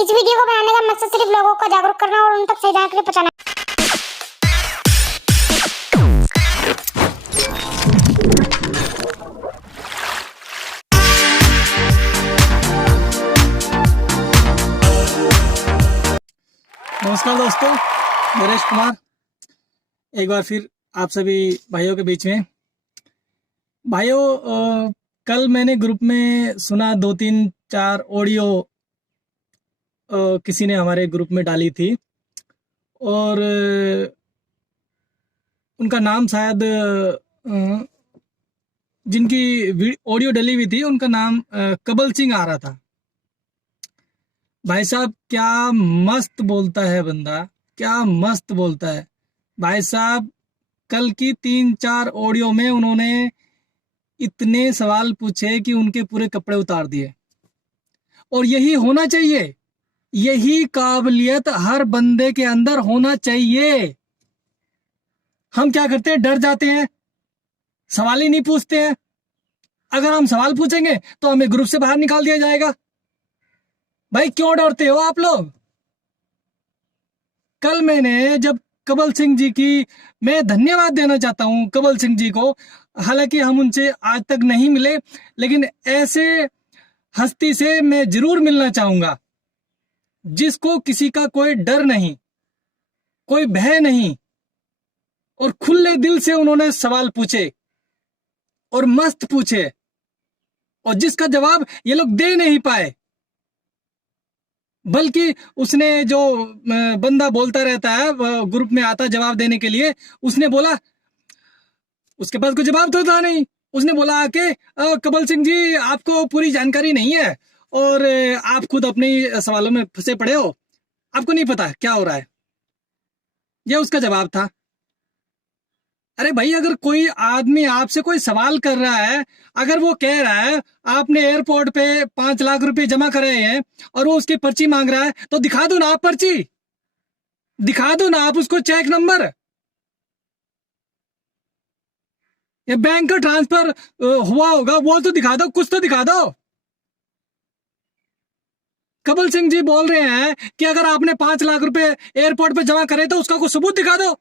इस वीडियो को बनाने का मकसद सिर्फ लोगों को जागरूक करना और उन तक सही जानकारी पहुंचाना है। नमस्कार दोस्तों, नरेश कुमार एक बार फिर आप सभी भाइयों के बीच में। भाइयों, कल मैंने ग्रुप में सुना 2-3-4 ऑडियो किसी ने हमारे ग्रुप में डाली थी और उनका नाम शायद जिनकी ऑडियो डली हुई थी उनका नाम कबल सिंह आ रहा था। भाई साहब, क्या मस्त बोलता है बंदा, क्या मस्त बोलता है भाई साहब। कल की 3-4 ऑडियो में उन्होंने इतने सवाल पूछे कि उनके पूरे कपड़े उतार दिए। और यही होना चाहिए, यही काबिलियत हर बंदे के अंदर होना चाहिए। हम क्या करते हैं, डर जाते हैं, सवाल ही नहीं पूछते हैं। अगर हम सवाल पूछेंगे तो हमें ग्रुप से बाहर निकाल दिया जाएगा। भाई क्यों डरते हो आप लोग? कल मैंने जब कबल सिंह जी की, मैं धन्यवाद देना चाहता हूं कबल सिंह जी को। हालांकि हम उनसे आज तक नहीं मिले, लेकिन ऐसे हस्ती से मैं जरूर मिलना चाहूंगा जिसको किसी का कोई डर नहीं, कोई भय नहीं, और खुले दिल से उन्होंने सवाल पूछे और मस्त पूछे, और जिसका जवाब ये लोग दे नहीं पाए। बल्कि उसने, जो बंदा बोलता रहता है ग्रुप में आता जवाब देने के लिए, उसने बोला, उसके पास कोई जवाब तो था नहीं, उसने बोला आके, कबल सिंह जी आपको पूरी जानकारी नहीं है और आप खुद अपने सवालों में फंसे पड़े हो, आपको नहीं पता क्या हो रहा है। यह उसका जवाब था। अरे भाई, अगर कोई आदमी आपसे कोई सवाल कर रहा है, अगर वो कह रहा है आपने एयरपोर्ट पे 5 लाख रुपए जमा करे हैं और वो उसकी पर्ची मांग रहा है, तो दिखा दो ना आप पर्ची, दिखा दो ना आप उसको चेक नंबर, या बैंक का ट्रांसफर हुआ होगा वो तो दिखा दो, कुछ तो दिखा दो। कबल सिंह जी बोल रहे हैं कि अगर आपने 5 लाख रुपए एयरपोर्ट पे जमा करे तो उसका कोई सबूत दिखा दो।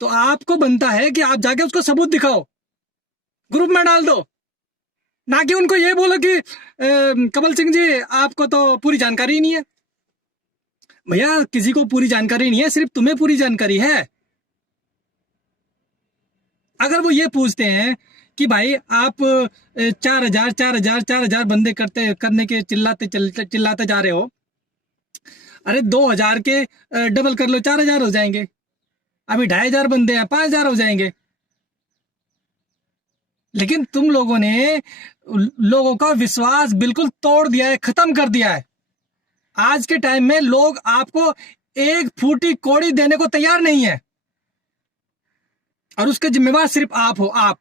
तो आपको बनता है कि आप जाके उसको सबूत दिखाओ, ग्रुप में डाल दो, ना कि उनको ये बोलो कि कबल सिंह जी आपको तो पूरी जानकारी ही नहीं है। भैया, किसी को पूरी जानकारी नहीं है, सिर्फ तुम्हें पूरी जानकारी है। अगर वो ये पूछते हैं कि भाई आप 4,000 बंदे करने के चिल्लाते जा रहे हो, अरे 2,000 के डबल कर लो, 4,000 हो जाएंगे। अभी 2,500 बंदे हैं, 5,000 हो जाएंगे। लेकिन तुम लोगों ने लोगों का विश्वास बिल्कुल तोड़ दिया है, खत्म कर दिया है। आज के टाइम में लोग आपको एक फूटी कौड़ी देने को तैयार नहीं है, और उसके जिम्मेवार सिर्फ आप हो, आप।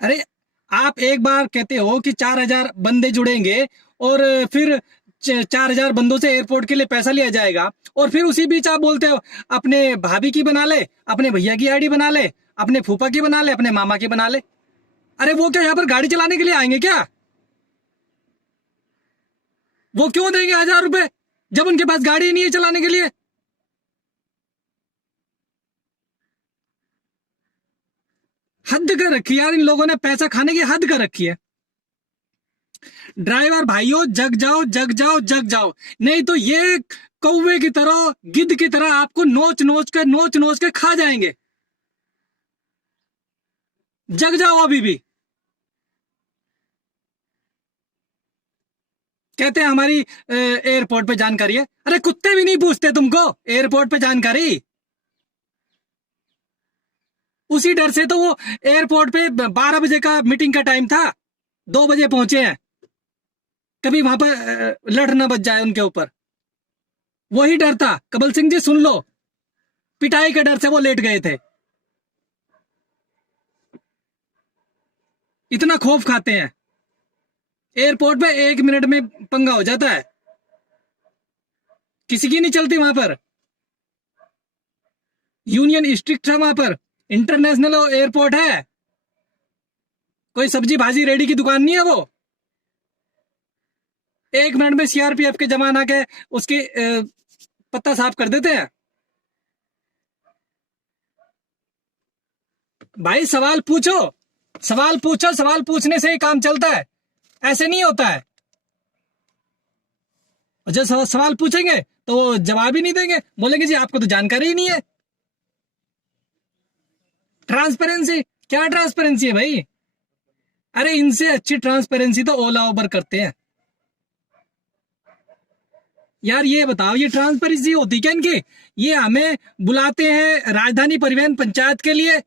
अरे, आप एक बार कहते हो कि 4,000 बंदे जुड़ेंगे और फिर 4,000 बंदों से एयरपोर्ट के लिए पैसा लिया जाएगा, और फिर उसी बीच आप बोलते हो अपने भाभी की बना ले, अपने भैया की आईडी बना ले, अपने फूफा की बना ले, अपने मामा की बना ले। अरे वो क्या यहाँ पर गाड़ी चलाने के लिए आएंगे क्या? वो क्यों देंगे 1,000 रुपए जब उनके पास गाड़ी ही नहीं है चलाने के लिए? हद कर रखी है यार, इन लोगों ने पैसा खाने की हद कर रखी है। ड्राइवर भाइयों, जग जाओ, जग जाओ, जग जाओ, नहीं तो ये कौवे की तरह, गिद्ध की तरह आपको नोच नोच के खा जाएंगे। जग जाओ अभी भी। कहते हैं हमारी एयरपोर्ट पे जानकारी है। अरे कुत्ते भी नहीं पूछते तुमको एयरपोर्ट पे जानकारी। उसी डर से तो वो एयरपोर्ट पे 12 बजे का मीटिंग का टाइम था, 2 बजे पहुंचे हैं, कभी वहां पर लड़ न बच जाए उनके ऊपर। वही डर था। कबल सिंह जी सुन लो, पिटाई के डर से वो लेट गए थे। इतना खौफ खाते हैं। एयरपोर्ट पे 1 मिनट में पंगा हो जाता है, किसी की नहीं चलती वहां पर। यूनियन स्ट्रिक्ट है वहां पर, इंटरनेशनल एयरपोर्ट है, कोई सब्जी भाजी रेडी की दुकान नहीं है वो। 1 मिनट में सीआरपीएफ के जवान आके उसकी पत्ता साफ कर देते हैं। भाई सवाल पूछो, सवाल पूछो, सवाल पूछने से ही काम चलता है, ऐसे नहीं होता है। और जब सवाल पूछेंगे तो वो जवाब ही नहीं देंगे, बोलेंगे जी आपको तो जानकारी ही नहीं है। ट्रांसपेरेंसी, क्या ट्रांसपेरेंसी है भाई? अरे इनसे अच्छी ट्रांसपेरेंसी तो ओला उबर करते हैं यार। ये बताओ, ये ट्रांसपेरेंसी होती क्या इनकी? ये हमें बुलाते हैं राजधानी परिवहन पंचायत के लिए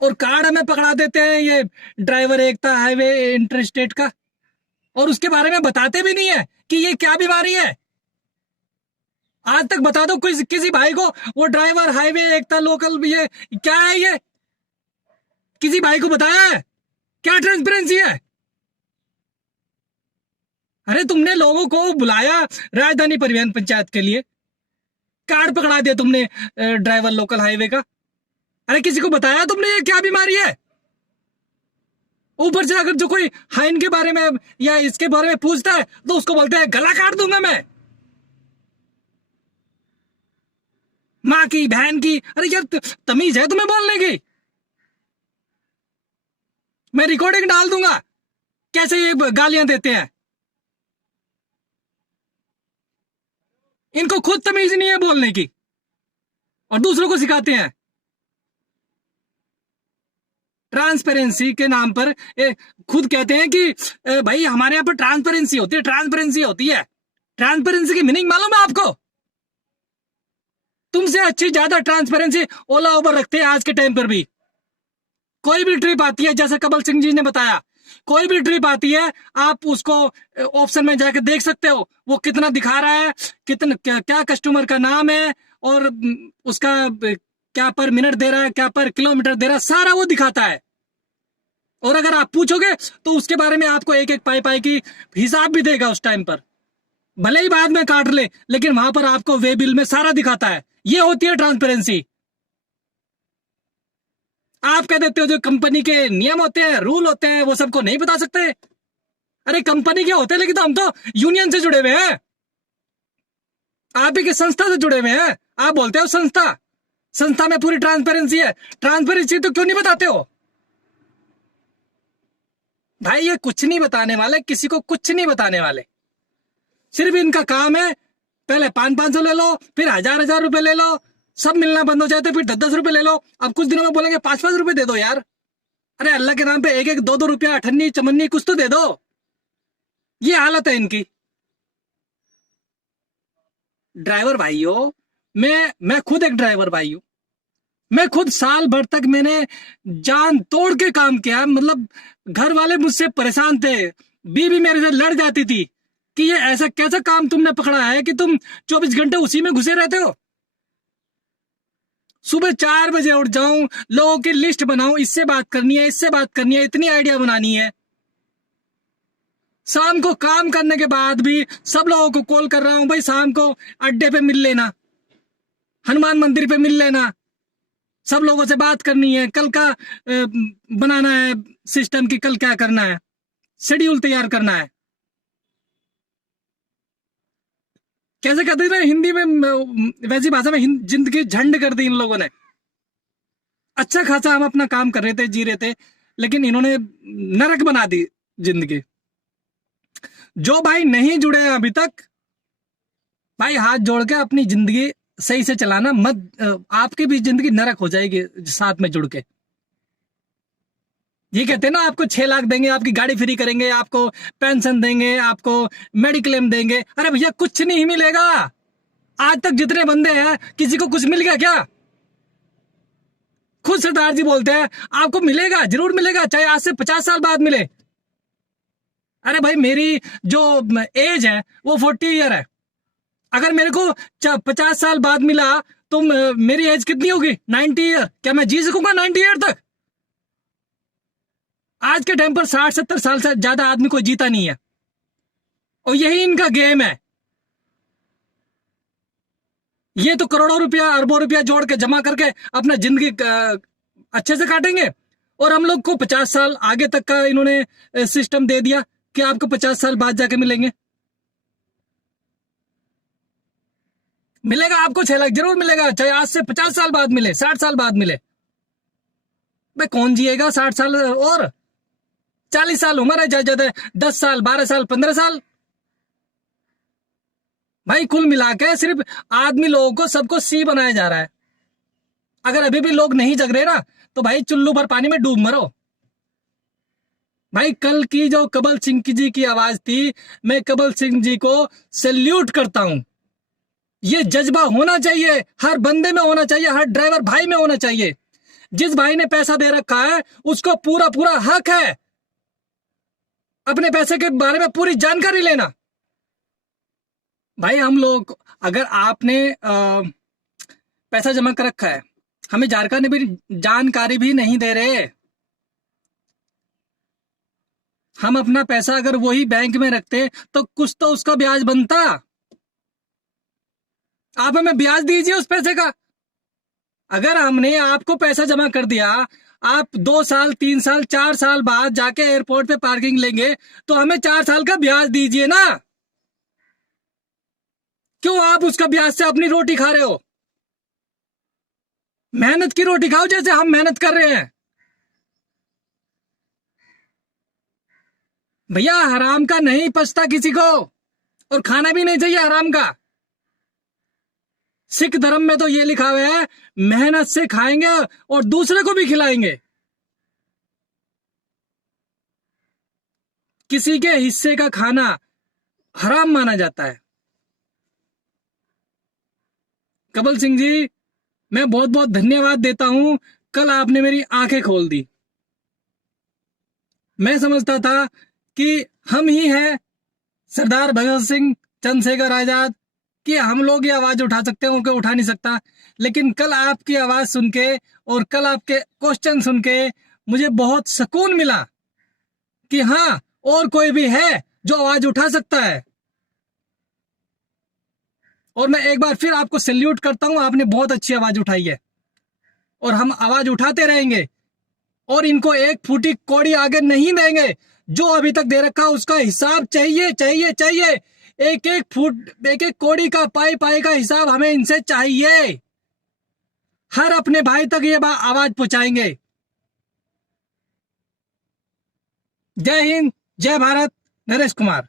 और कार्ड हमें पकड़ा देते हैं, ये ड्राइवर एकता हाईवे इंटरस्टेट का, और उसके बारे में बताते भी नहीं है कि ये क्या बीमारी है। आज तक बता दो किसी भाई को वो ड्राइवर हाईवे एकता लोकल ये क्या है, ये किसी भाई को बताया है? क्या ट्रांसपेरेंसी है? अरे तुमने लोगों को बुलाया राजधानी परिवहन पंचायत के लिए, कार्ड पकड़ा दिया तुमने ड्राइवर लोकल हाईवे का। अरे किसी को बताया तुमने ये क्या बीमारी है? ऊपर से अगर जो कोई हाइन के बारे में या इसके बारे में पूछता है तो उसको बोलते हैं गला काट दूंगा मैं, माँ की बहन की। अरे यार तमीज है तुम्हें बोलने की? मैं रिकॉर्डिंग डाल दूंगा कैसे ये गालियां देते हैं। इनको खुद तमीज नहीं है बोलने की और दूसरों को सिखाते हैं। ट्रांसपेरेंसी के नाम पर खुद कहते हैं कि भाई हमारे यहाँ पर ट्रांसपेरेंसी होती है, ट्रांसपेरेंसी होती है। ट्रांसपेरेंसी की मीनिंग मालूम है आपको? तुमसे अच्छी ज्यादा ट्रांसपेरेंसी ओला उबर रखते हैं आज के टाइम पर भी। कोई भी ट्रिप आती है, जैसे कमल सिंह जी ने बताया, कोई भी ट्रिप आती है आप उसको ऑप्शन में जाकर देख सकते हो वो कितना दिखा रहा है, कितना क्या कस्टमर का नाम है और उसका क्या पर मिनट दे रहा है, क्या पर किलोमीटर दे रहा है, सारा वो दिखाता है। और अगर आप पूछोगे तो उसके बारे में आपको एक एक पाई की हिसाब भी देगा उस टाइम पर, भले ही बाद में काट ले, लेकिन वहां पर आपको वे बिल में सारा दिखाता है। ये होती है ट्रांसपेरेंसी। आप कह देते हो जो कंपनी के नियम होते हैं, रूल होते हैं, वो सबको नहीं बता सकते। अरे कंपनी के होते हैं, लेकिन तो हम तो यूनियन से जुड़े हुए हैं, आप ही की संस्था से जुड़े हुए हैं। आप बोलते हो संस्था, संस्था में पूरी ट्रांसपेरेंसी है। ट्रांसपेरेंसी तो क्यों नहीं बताते हो भाई? ये कुछ नहीं बताने वाले, किसी को कुछ नहीं बताने वाले। सिर्फ इनका काम है पहले 500-500 ले लो, फिर 1000-1000 रुपए ले लो, सब मिलना बंद हो जाते, फिर 10-10 रुपए ले लो। अब कुछ दिनों में बोलेंगे 5-5 रुपए दे दो यार। अरे अल्लाह के नाम पे 1-1, 2-2 रुपया अठन्नी चमन्नी कुछ तो दे दो। ये हालत है इनकी। ड्राइवर भाइयों, मैं खुद एक ड्राइवर भाई हूं। मैं खुद साल भर तक मैंने जान तोड़ के काम किया। मतलब घर वाले मुझसे परेशान थे, बीवी मेरे से लड़ जाती थी कि ये ऐसा कैसा काम तुमने पकड़ा है कि तुम 24 घंटे उसी में घुसे रहते हो। सुबह 4 बजे उठ जाऊं, लोगों की लिस्ट बनाऊं, इससे बात करनी है, इससे बात करनी है, इतनी आइडिया बनानी है। शाम को काम करने के बाद भी सब लोगों को कॉल कर रहा हूं, भाई शाम को अड्डे पे मिल लेना, हनुमान मंदिर पे मिल लेना, सब लोगों से बात करनी है, कल का बनाना है सिस्टम की, कल क्या करना है, शेड्यूल तैयार करना है। कैसे कहते हैं हिंदी में, वैसी भाषा में जिंदगी झंड कर दी इन लोगों ने। अच्छा खासा हम अपना काम कर रहे थे, जी रहे थे, लेकिन इन्होंने नरक बना दी जिंदगी। जो भाई नहीं जुड़े हैं अभी तक, भाई हाथ जोड़ के अपनी जिंदगी सही से चलाना मत, आपकी भी जिंदगी नरक हो जाएगी साथ में जुड़ के। ये कहते हैं ना आपको 6 लाख देंगे, आपकी गाड़ी फ्री करेंगे, आपको पेंशन देंगे, आपको मेडिक्लेम देंगे। अरे भैया कुछ नहीं मिलेगा। आज तक जितने बंदे हैं किसी को कुछ मिल गया क्या? खुद सरदार जी बोलते हैं आपको मिलेगा, जरूर मिलेगा, चाहे आज से 50 साल बाद मिले। अरे भाई मेरी जो एज है वो 40 ईयर है। अगर मेरे को 50 साल बाद मिला तो मेरी एज कितनी होगी? 90 ईयर। क्या मैं जी सकूंगा 90 ईयर तक? आज के टाइम पर 60-70 साल से ज्यादा आदमी कोई जीता नहीं है, और यही इनका गेम है। ये तो करोड़ों रुपया, अरबों रुपया जोड़ के जमा करके अपना जिंदगी अच्छे से काटेंगे, और हम लोग को 50 साल आगे तक का इन्होंने सिस्टम दे दिया कि आपको 50 साल बाद जाके मिलेंगे? मिलेगा आपको 6 लाख जरूर मिलेगा, चाहे आज से 50 साल बाद मिले, 60 साल बाद मिले। भाई कौन जिएगा 60 साल? और 40 साल उम्र है ज्यादा ज्यादा, 10 साल, 12 साल, 15 साल। भाई कुल मिला के सिर्फ आदमी लोगों को सबको सी बनाया जा रहा है। अगर अभी भी लोग नहीं जग रहे ना, तो भाई चुल्लू भर पानी में डूब मरो। भाई कल की जो कबल सिंह जी की आवाज थी, मैं कबल सिंह जी को सैल्यूट करता हूं। ये जज्बा होना चाहिए, हर बंदे में होना चाहिए, हर ड्राइवर भाई में होना चाहिए। जिस भाई ने पैसा दे रखा है उसको पूरा पूरा हक है अपने पैसे के बारे में पूरी जानकारी लेना। भाई हम लोग, अगर आपने पैसा जमा कर रखा है, हमें जानकारी भी नहीं दे रहे। हम अपना पैसा अगर वही बैंक में रखते तो कुछ तो उसका ब्याज बनता। आप हमें ब्याज दीजिए उस पैसे का। अगर हमने आपको पैसा जमा कर दिया, आप 2 साल, 3 साल, 4 साल बाद जाके एयरपोर्ट पे पार्किंग लेंगे, तो हमें 4 साल का ब्याज दीजिए ना। क्यों आप उसका ब्याज से अपनी रोटी खा रहे हो? मेहनत की रोटी खाओ जैसे हम मेहनत कर रहे हैं। भैया हराम का नहीं पछता किसी को, और खाना भी नहीं चाहिए हराम का। सिख धर्म में तो ये लिखा हुआ है, मेहनत से खाएंगे और दूसरे को भी खिलाएंगे। किसी के हिस्से का खाना हराम माना जाता है। कबल सिंह जी, मैं बहुत बहुत धन्यवाद देता हूं, कल आपने मेरी आंखें खोल दी। मैं समझता था कि हम ही हैं सरदार भगत सिंह, चंद्रशेखर आजाद, कि हम लोग ये आवाज उठा सकते हैं, उनको उठा नहीं सकता। लेकिन कल आपकी आवाज सुन के और कल आपके क्वेश्चन सुन के मुझे बहुत सुकून मिला कि हाँ, और कोई भी है जो आवाज उठा सकता है। और मैं एक बार फिर आपको सैल्यूट करता हूं, आपने बहुत अच्छी आवाज उठाई है और हम आवाज उठाते रहेंगे और इनको एक फूटी कौड़ी आगे नहीं देंगे। जो अभी तक दे रखा उसका हिसाब चाहिए चाहिए चाहिए। एक एक फुट, एक एक कौड़ी का, पाई पाई का हिसाब हमें इनसे चाहिए। हर अपने भाई तक ये आवाज पहुंचाएंगे। जय हिंद, जय भारत। नरेश कुमार।